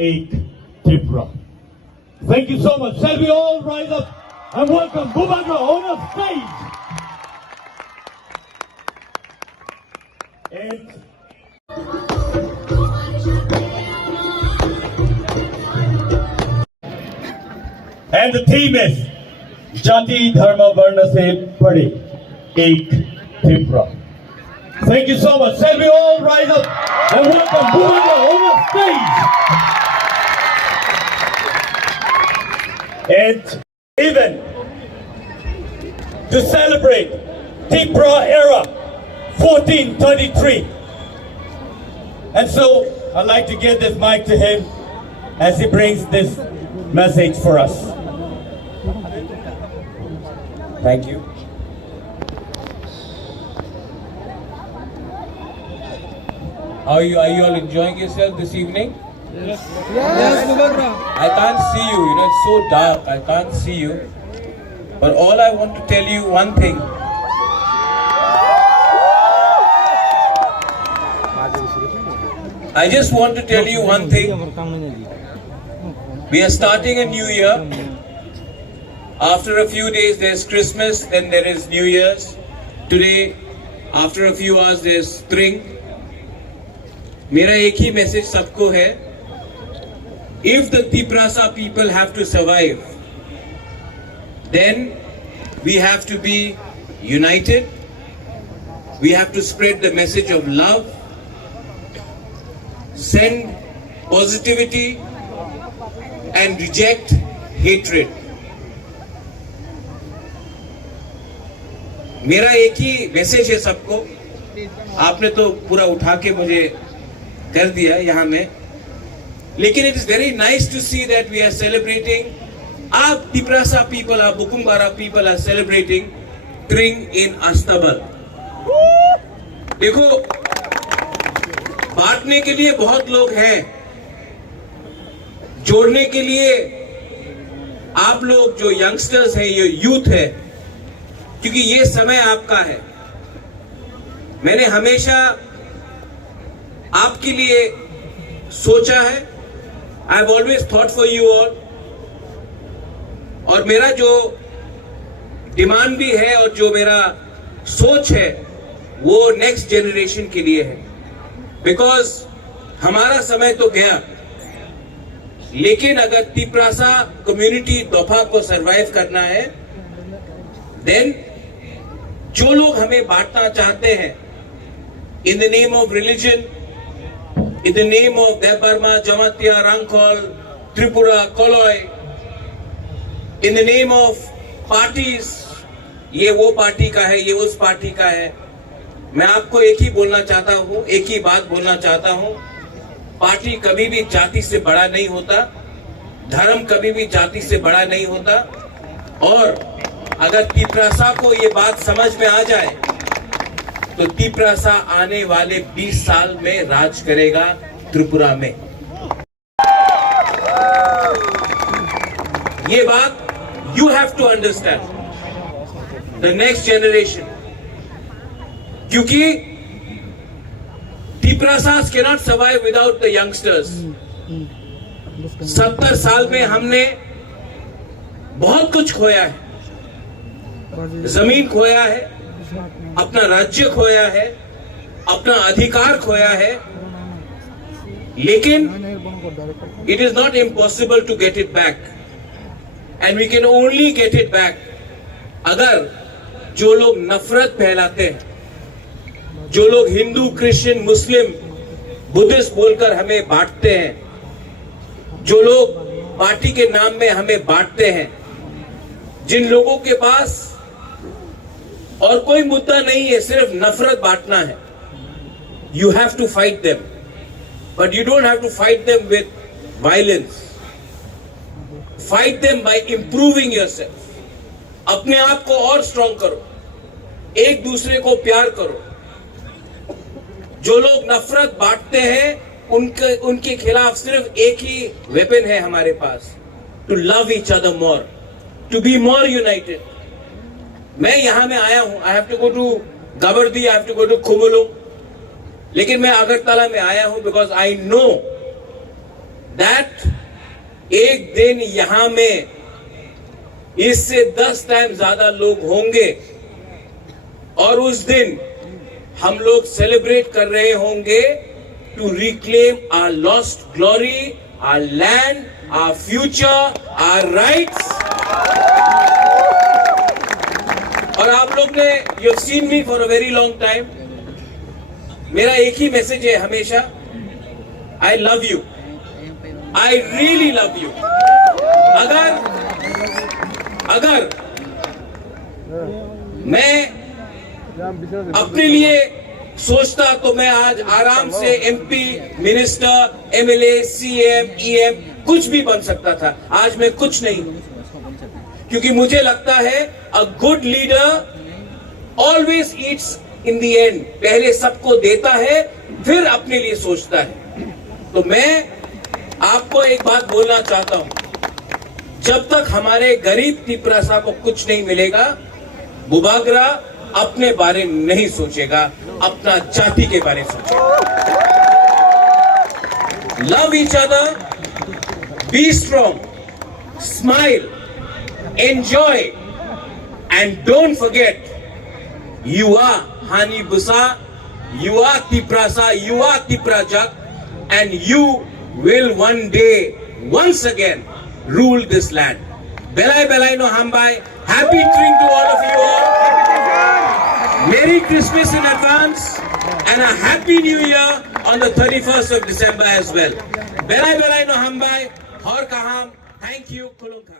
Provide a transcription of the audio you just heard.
Ek Tripura. Thank you so much. Shall we all rise up and welcome Bhubhadra on the stage? And the theme is Jati Dharma Varna Se Pade Ek Tripura. Thank you so much. Shall we all rise up and welcome Bhubhadra on the stage? And even to celebrate Tripura era 1433. And so I'd like to give this mic to him as he brings this message for us. Thank you. Are you all enjoying yourself this evening? Yes, Bhubhadra. I can't see you, it's so dark, I can't see you. But all I want to tell you one thing. I just want to tell you one thing. We are starting a new year. After a few days there's Christmas, then there is New Year's. Today, after a few hours there's spring. मेरा एक ही message सबको है. If the Tiprasa people have to survive, then we have to be united. We have to spread the message of love, send positivity and reject hatred. मेरा एक ही message है सबको. आपने तो पूरा उठा के मुझे कर दिया यहाँ में, लेकिन it is very nice to see that we are celebrating. Our Tiprasa people, our Bukumbara people are celebrating Tring in Astabal. देखो, बांटने के लिए बहुत लोग हैं, जोड़ने के लिए आप लोग जो यंगस्टर्स हैं, ये यूथ है, क्योंकि ये समय आपका है. मैंने हमेशा आपके लिए सोचा है. I have always thought for you all. और मेरा जो डिमांड भी है और जो मेरा सोच है वो नेक्स्ट जनरेशन के लिए है. बिकॉज हमारा समय तो गया, लेकिन अगर तिप्रासा कम्युनिटी दोफा को सरवाइव करना है, देन जो लोग हमें बांटना चाहते हैं in the name of religion, in the name of Debarma, Jamatia, Rangkhol, Tripura, Koloi, in the name of parties, ये वो पार्टी का है, ये उस पार्टी का है. मैं आपको एक ही बोलना चाहता हूँ, एक ही बात बोलना चाहता हूँ. पार्टी कभी भी जाति से बड़ा नहीं होता, धर्म कभी भी जाति से बड़ा नहीं होता. और अगर तिप्रासा को ये बात समझ में आ जाए तो तिप्रासा आने वाले 20 साल में राज करेगा त्रिपुरा में. ये बात you have to understand, the next generation. क्योंकि Tiprasas can not survive without the youngsters. 70 साल में हमने बहुत कुछ खोया है. जमीन खोया है, अपना राज्य खोया है, अपना अधिकार खोया है, लेकिन it is not impossible to get it back, and we can only get it back अगर जो लोग नफरत फैलाते हैं, जो लोग हिंदू, क्रिश्चियन, मुस्लिम, बुद्धिस्ट बोलकर हमें बांटते हैं, जो लोग पार्टी के नाम में हमें बांटते हैं, जिन लोगों के पास और कोई मुद्दा नहीं है, सिर्फ नफरत बांटना है. You have to fight them, but you don't have to fight them with violence. Fight them by improving yourself. अपने आप को और स्ट्रांग करो, एक दूसरे को प्यार करो. जो लोग नफरत बांटते हैं उनके खिलाफ सिर्फ एक ही वेपन है हमारे पास, to love each other more, to be more united. मैं यहां में आया हूं, I have to go to Gabardi, I have to go to Khumulwng, लेकिन मैं अगरतला में आया हूं बिकॉज आई नो दैट एक दिन यहां में इससे 10 टाइम ज्यादा लोग होंगे और उस दिन हम लोग सेलिब्रेट कर रहे होंगे to reclaim our lost glory, our land, our future, our rights. और आप लोग ने you have seen me for a very long time. मेरा एक ही मैसेज है हमेशा, I love you, I really love you. अगर मैं अपने लिए सोचता तो मैं आज आराम से MP, minister, MLA, CM, EM कुछ भी बन सकता था। आज मैं कुछ नहीं, क्योंकि मुझे लगता है a good leader always Yeats in the end. पहले सबको देता है फिर अपने लिए सोचता है। तो मैं आपको एक बात बोलना चाहता हूं, जब तक हमारे गरीब तिपरासा को कुछ नहीं मिलेगा, बुबागरा अपने बारे में नहीं सोचेगा, अपना जाति के बारे में सोचेगा। Love each other, be strong, smile, enjoy and don't forget you are Hanebusa, you are Tiprasa, you are Tiprajak, and you will one day once again rule this land. Belai belai no hambai. Happy Twing to all of you all. Merry Christmas in advance and a Happy New Year on the 31st of December as well. Belai belai no hambai. Hor kaham. Thank you. Kulung kham.